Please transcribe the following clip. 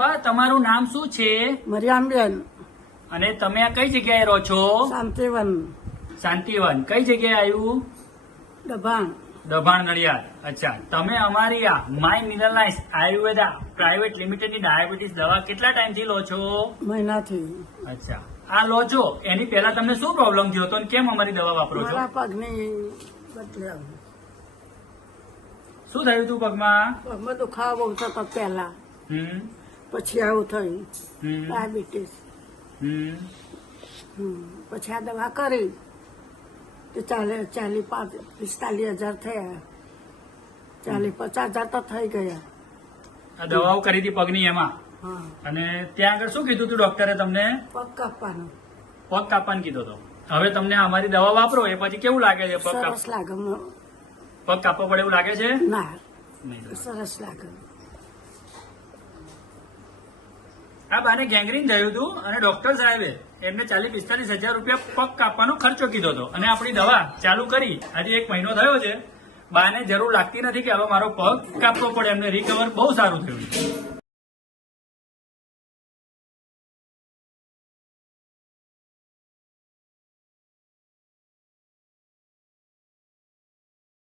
બા તમારું નામ શું છે મરિયામબેન અને તમે આ કઈ જગ્યાએ રહો છો? શાંતિવન શાંતિવન કઈ જગ્યાએ આવ્યું? દભાણ. દભાણ નડિયાદ. અચ્છા, તમે અમારી આ માય મિનરલાઇઝ આયુર્વેદા પ્રાઇવેટ લિમિટેડની ડાયાબિટીસ દવા કેટલા ટાઈમથી લો છો? મહિનાથી. અચ્છા, આ લો છો એની પહેલા તમને શું પ્રોબ્લેમ થયો હતો અને કેમ અમારી દવા વાપરો છો? મારા પગની બદલે શું થયું હતું પગમાં? પગમાં દુખાવો બહુ થતો પહેલા, હમ પછી આવું થયું હમ ડાયાબિટીસ. હમ પછી આ દવા કરી તો 45,000 થયા. 50,000 તો થઈ ગયા. આ દવાઓ કરી હતી પગની એમાં, હા. અને ત્યાં આગળ શું કીધું હતું ડોક્ટરે તમને? પગ કાપવાનો. પગ કાપવાનું કીધો હતો. હવે તમને અમારી દવા વાપરો એ પછી કેવું લાગે છે? પગ સરસ લાગે. પગ કાપવા પડે એવું લાગે છે? ના, નહીં. સરસ લાગે. આ બાને ગેંગ્રીન થયું હતું અને ડોક્ટર સાહેબે એમને 40-45,000 રૂપિયા પગ કાપવાનો ખર્ચો કીધો હતો અને આપણી દવા ચાલુ કરી આજે 1 મહિનો થયો છે. બાને જરૂર લાગતી નથી કે હવે મારો પગ કાપવો પડે. એમને રિકવર બહુ સારું થયું છે.